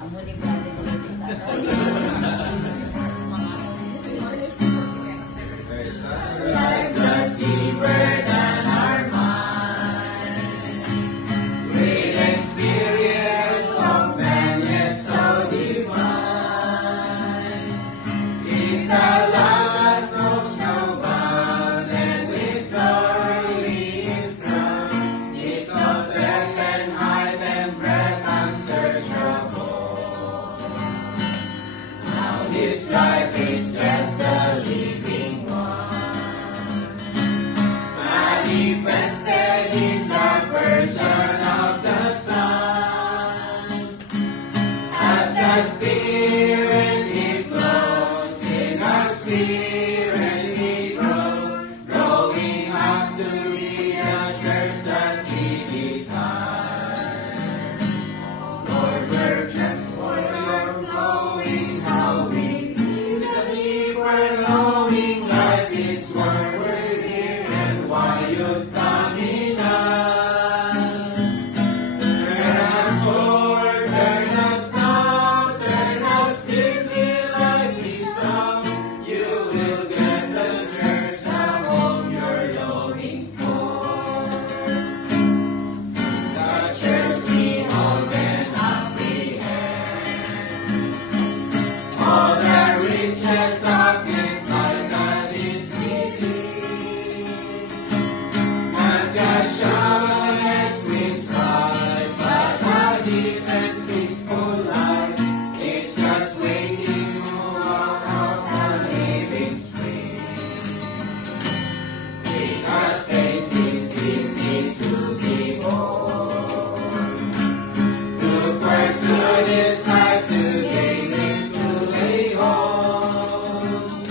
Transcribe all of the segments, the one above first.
Amo ni Brother Moses Tatoy. Like the seabird and our mind, great experience of man yet so divine. It's a love that knows no bounds, and with glory is crowned. It's of depth and height and breadth unsearchable. Now this life is just a living one, manifested in the person of the Son. As the Spirit He flows, in our spirit He grows, growing up to be the church that He desires. Lord, we're just for your flowing, how we need the deeper knowing life is why we're here and why you come in us. Turn us forward, turn us now, turn us deeply like His love. You will get the church, the home you're longing for. The church we hold and apprehend, all the riches of this life that is within. Not just shallowness we strive, but a deep and peaceful life. It's just waiting to walk out the living spring. Because saints it's easy to be born, to pursue this life, to gain it, to lay hold.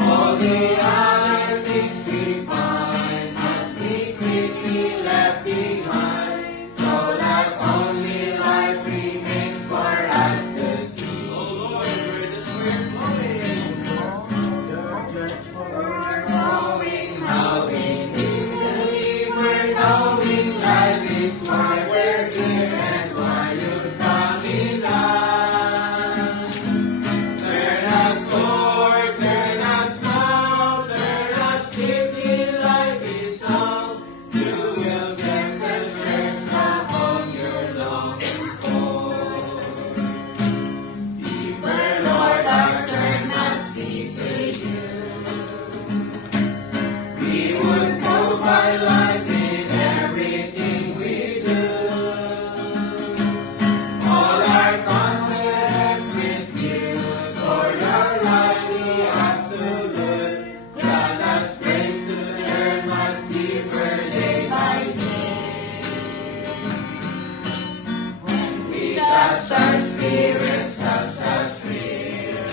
All the other things we find must be quickly left behind, so that only life remains for us to see. Oh Lord, we're just for your flowing. You're just for your flowing, how we need to live. We're knowing life is why we're here and why you come in us. Turn us, Lord, turn us now, turn us deeply like His love. You will get the church, the home you're longing for. Deeper, Lord, our turn must be to you. We would go by life in everything we do. All our concept with you, for your life the absolute. Grant us grace to turn much deeper day by day. When we touch our spirits, such a thrill.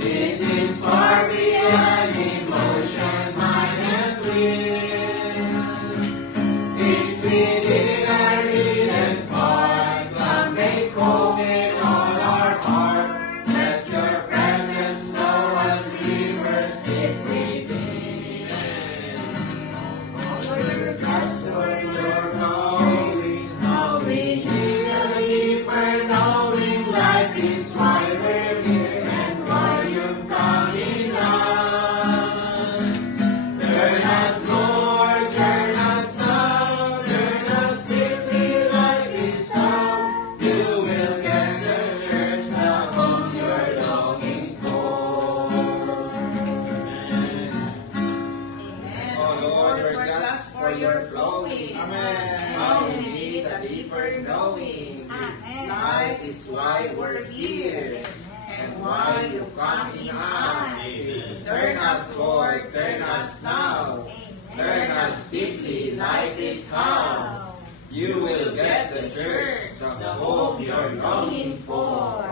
This is far beyond emotion, mind and will. It's within our hidden part, God make home in all our heart. Let your presence flow as rivers deep within. Lord, just for your knowing, how we need a deeper knowing life is why we're here and why you've come in us. Turn us, Lord, turn us now, turn us deeply like His love. You will get the church, the home you're longing for. Oh Lord, we're just for your flowing. How we need a deeper knowing. Life is why we're here and why you come in us. Turn us, Lord, turn us now. Turn us deeply like this how. You will get the church, the home you're longing for.